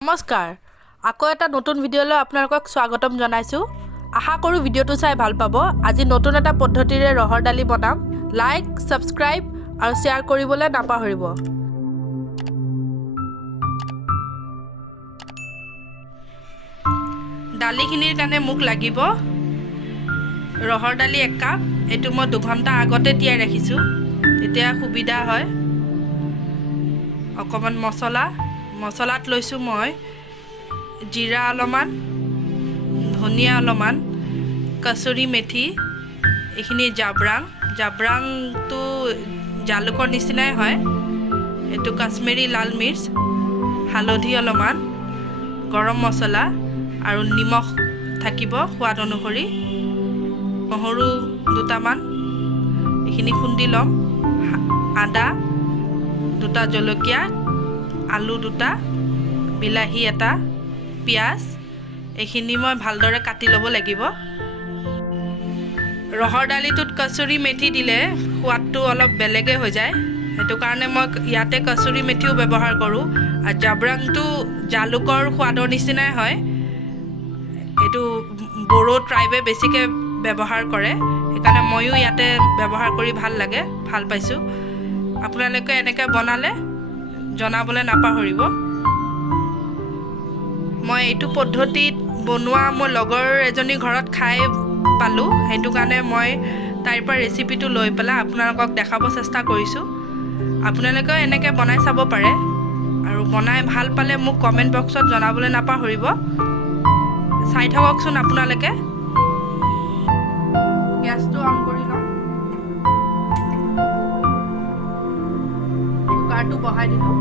নমস্কাৰ আকৌ এটা নতুন ভিডিঅ'লৈ আপোনালোকক স্বাগতম জনাইছোঁ। আশা কৰোঁ ভিডিঅ'টো চাই ভাল পাব। আজি নতুন এটা পদ্ধতিৰে ৰহৰ দালি বনাম। লাইক, সাবস্ক্ৰাইব আৰু শ্বেয়াৰ কৰিবলৈ নাপাহৰিব। দালিখিনিৰ কাৰণে মোক লাগিব ৰহৰ দালি 1 কাপ। এইটো মই 2 ঘণ্টা আগতে তিয়াই ৰাখিছোঁ, তেতিয়া সুবিধা হয়। অকণমান মছলাত লৈছোঁ মই জিৰা অলপমান, ধনিয়া অলপমান, কচুৰি মেথি, এইখিনি জাব্ৰাংটো জালুকৰ নিচিনাই হয়। এইটো কাশ্মীৰী লাল মিৰ্চ, হালধি অলপমান, গৰম মছলা আৰু নিমখ থাকিব সোৱাদ অনুসৰি। নহৰু 2টামান, এইখিনি খুন্দি ল'ম। আদা 2টা, জলকীয়া, আলু 2টা, বিলাহী 1টা, পিঁয়াজ, এইখিনি মই ভালদৰে কাটি ল'ব লাগিব। ৰহৰ দালিটোত কচুৰি মেথি দিলে সোৱাদটো অলপ বেলেগে হৈ যায়, সেইটো কাৰণে মই ইয়াতে কচুৰি মেথিও ব্যৱহাৰ কৰোঁ। আৰু জাব্ৰাংটো জালুকৰ সোৱাদৰ নিচিনাই হয়, এইটো বড়ো ট্ৰাইবে বেছিকৈ ব্যৱহাৰ কৰে, সেইকাৰণে ময়ো ইয়াতে ব্যৱহাৰ কৰি ভাল পাইছোঁ। আপোনালোকে এনেকৈ বনালে জনাবলৈ নাপাহৰিব। মই এইটো পদ্ধতিত বনোৱা মোৰ লগৰ এজনী ঘৰত খাই পালোঁ, সেইটো কাৰণে মই তাইৰ পৰা ৰেচিপিটো লৈ পেলাই আপোনালোকক দেখাব চেষ্টা কৰিছোঁ। আপোনালোকেও এনেকৈ বনাই চাব পাৰে, আৰু বনাই ভাল পালে মোক কমেণ্ট বক্সত জনাবলৈ নাপাহৰিব। চাই থাককচোন আপোনালোকে। গেছটো অন কৰি লওঁ, কুকাৰটো বহাই দিলোঁ।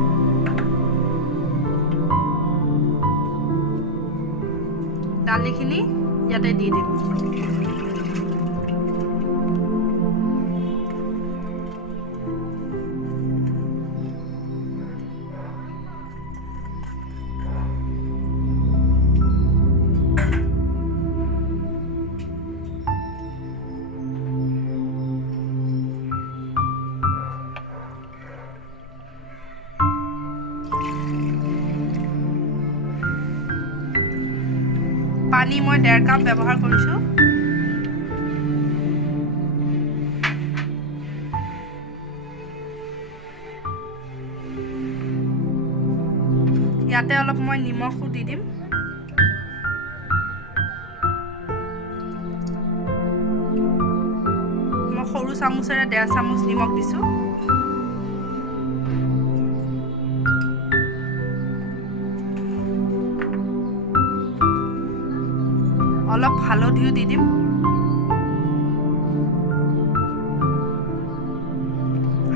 দালিখিনি ইয়াতে দি দিম। পানী মই 1.5 কাপ ব্যৱহাৰ কৰিছোঁ। ইয়াতে অলপ মই নিমখো দি দিম। মই সৰু চামুচেৰে 1.5 চামুচ নিমখ দিছোঁ। অলপ হালধিও দি দিম।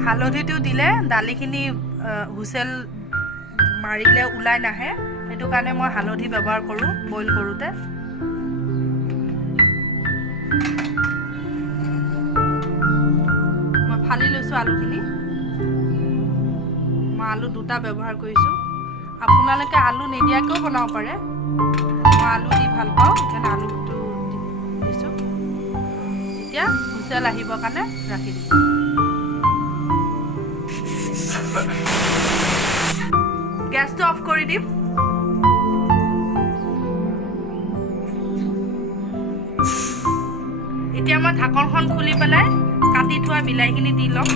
হালধিটো দিলে দালিখিনি হুইচেল মাৰিলে ওলাই নাহে, সেইটো কাৰণে মই হালধি ব্যৱহাৰ কৰোঁ বইল কৰোঁতে। মই ফালি লৈছোঁ আলুখিনি। মই আলু 2টা ব্যৱহাৰ কৰিছোঁ। আপোনালোকে আলু নিদিয়াকৈও বনাব পাৰে, মই আলু দি ভাল পাওঁ, সেইকাৰণে আলুটো দিছোঁ। এতিয়া হুইচেল আহিবৰ কাৰণে ৰাখি দিম। গেছটো অফ কৰি দিম। এতিয়া মই ঢাকনখন খুলি পেলাই কাটি থোৱা বিলাহীখিনি দি ল'ম।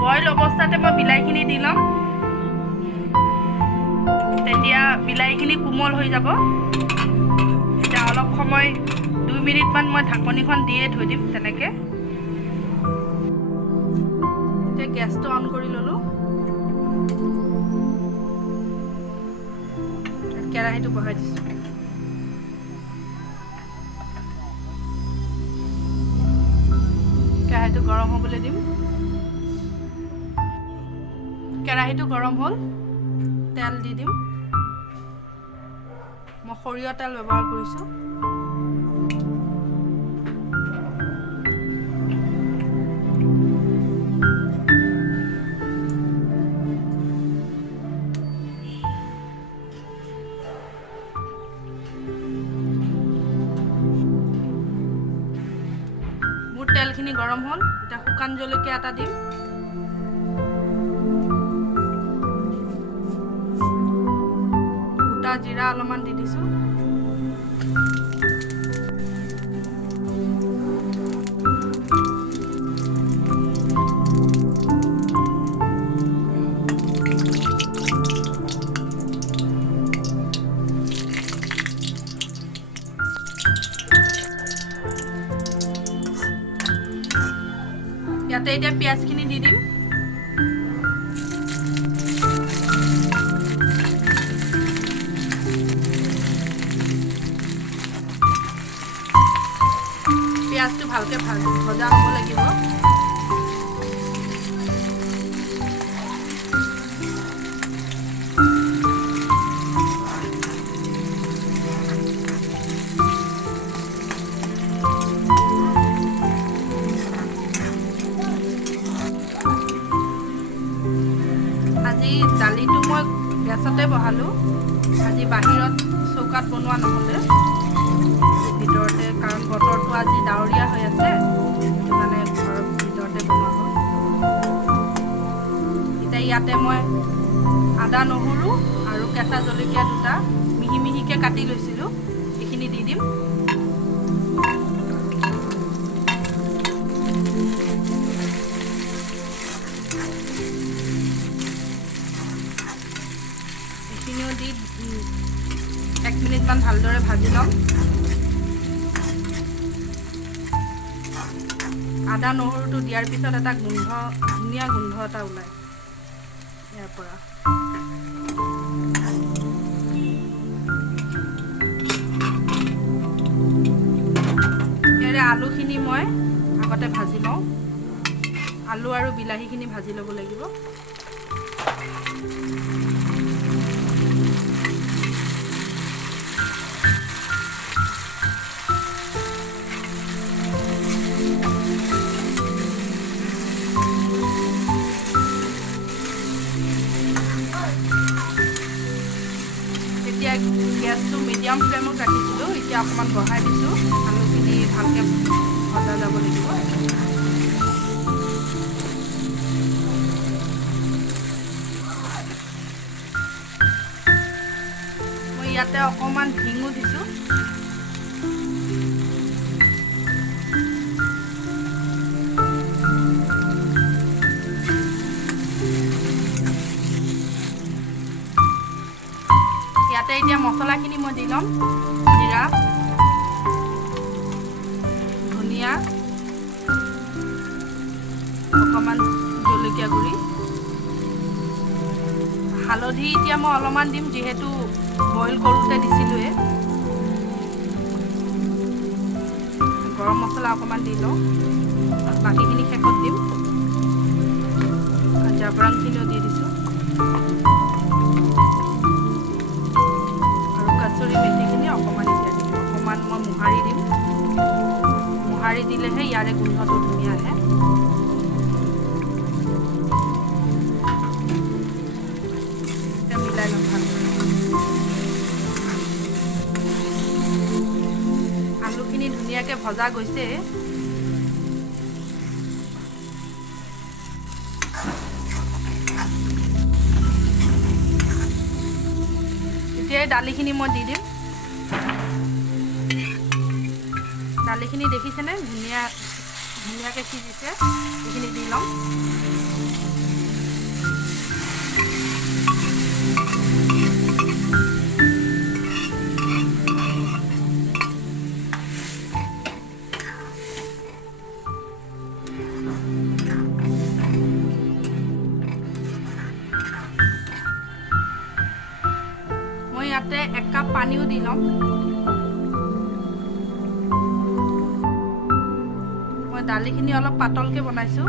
বইল অৱস্থাতে মই বিলাহীখিনি দি ল'ম, তেতিয়া বিলাহীখিনি কোমল হৈ যাব। এতিয়া অলপ সময় 2 মিনিটমান মই ঢাকনিখন দিয়ে থৈ দিম তেনেকৈ। এতিয়া গেছটো অন কৰি ল'লোঁ। কেৰাহীটো বহাই দিছোঁ। কেৰাহীটো গৰম হ'বলৈ দিম। কেৰাহীটো গৰম হ'ল, তেল দি দিম। মই সৰিয়হ তেল ব্যৱহাৰ কৰিছোঁ। মোৰ তেলখিনি গৰম হ'ল, এতিয়া শুকান জলকীয়া এটা দিম। জিৰা অলপমান দি দিছোঁ। ইয়াতে এতিয়া পিঁয়াজখিনি দি দিম। পিঁয়াজটো ভালকৈ ভজা হ'ব লাগিব। আজি দালিটো মই গেছতে বহালোঁ। আজি বাহিৰত চৌকাত বনোৱা নহ'লে, ভিতৰতে, কাৰণ বতৰটো আজি ডাৱৰীয়া হৈ আছে, সেইটো কাৰণে ঘৰৰ ভিতৰতে বনোৱা হ'ল। এতিয়া ইয়াতে মই আদা নহৰু আৰু কেঁচা জলকীয়া দুটা মিহি মিহিকৈ কাটি লৈছিলোঁ, এইখিনি দি দিম। এইখিনিও দি 1 মিনিটমান ভালদৰে ভাজি ল'ম। আদা নহৰুটো দিয়াৰ পিছত এটা ধুনীয়া গোন্ধ এটা ওলায় ইয়াৰ পৰা। ইয়াৰে আলুখিনি মই আগতে ভাজি লওঁ। আলু আৰু বিলাহীখিনি ভাজি ল'ব লাগিব। এতিয়া গেছটো মিডিয়াম ফ্লেমত ৰাখিছিলোঁ, এতিয়া অকণমান বঢ়াই দিছোঁ। আলুখিনি ভালকৈ ভজা যাব লাগিব। মই ইয়াতে অকণমান হিঙো দিছোঁ। ইয়াতে এতিয়া মছলাখিনি মই দি ল'ম। জিৰা, ধনিয়া, অকণমান জলকীয়া গুড়ি, হালধি এতিয়া মই অলপমান দিম, যিহেতু বইল কৰোঁতে দিছিলোঁৱে। গৰম মছলা অকণমান দি লওঁ, বাকীখিনি শেষত দিম। জাব্ৰাংখিনিও দি দিছোঁ। কচুৰি মেথিখিনি অকণমান এতিয়া দিম। অকণমান মই মোহাৰি দিম। মোহাৰি দিলেহে ইয়াৰে গোন্ধটো ধুনীয়া আহে। এতিয়া মিলাই ল'ম ভালদৰে। আলুখিনি ধুনীয়াকৈ ভজা গৈছে। এতিয়া দালিখিনি মই দি দিম। দালিখিনি দেখিছেনে ধুনীয়াকৈ সিজিছে, এইখিনি দি ল'ম। মই ইয়াতে 1 কাপ পানীও দি ল'ম। মই দালিখিনি অলপ পাতলকৈ বনাইছোঁ।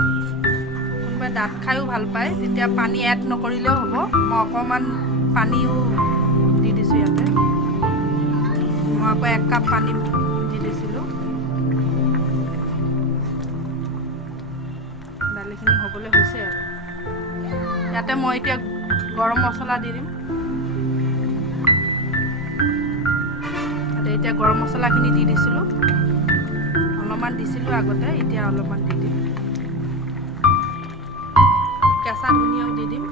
কোনোবাই দাঁত খায়ো ভাল পায়, তেতিয়া পানী এড নকৰিলেও হ'ব। মই অকণমান পানীও দি দিছোঁ ইয়াতে। মই আকৌ 1 কাপ পানী দি দিছিলোঁ। দালিখিনি হ'বলৈ হৈছে আৰু। ইয়াতে মই এতিয়া গৰম মছলা দি দিম। এতিয়া গৰম মছলাখিনি দি দিছিলোঁ। অলপমান দিছিলোঁ আগতে, এতিয়া অলপমান দি দিম। কেঁচা ধনিয়াও দি দিম।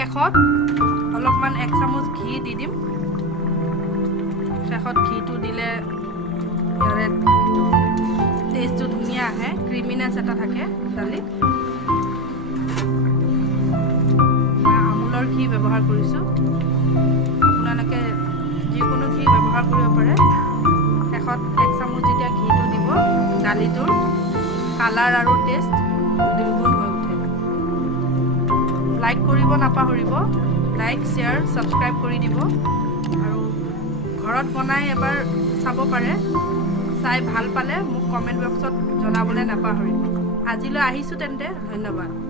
শেষত অলপমান 1 চামুচ ঘি দি দিম শেষত ঘিটো দিলে ইয়াৰে টেষ্টটো ধুনীয়া আহে ক্ৰিমিনেছ এটা থাকে দালিত আমুলৰ ঘি ব্যৱহাৰ কৰিছোঁ আপোনালোকে যিকোনো ঘি ব্যৱহাৰ কৰিব পাৰে শেষত 1 চামুচ যেতিয়া ঘিটো দিব দালিটোৰ কালাৰ আৰু টেষ্ট দুগুণ হৈ উঠে লাইক কৰিব নাপাহৰিব লাইক শ্বেয়াৰ ছাবস্ক্ৰাইব কৰি দিব আৰু ঘৰত বনাই এবাৰ চাব পাৰে চাই ভাল পালে মোক কমেণ্ট বক্সত জনাবলৈ নাপাহৰিব আজিলৈ আহিছোঁ তেন্তে ধন্যবাদ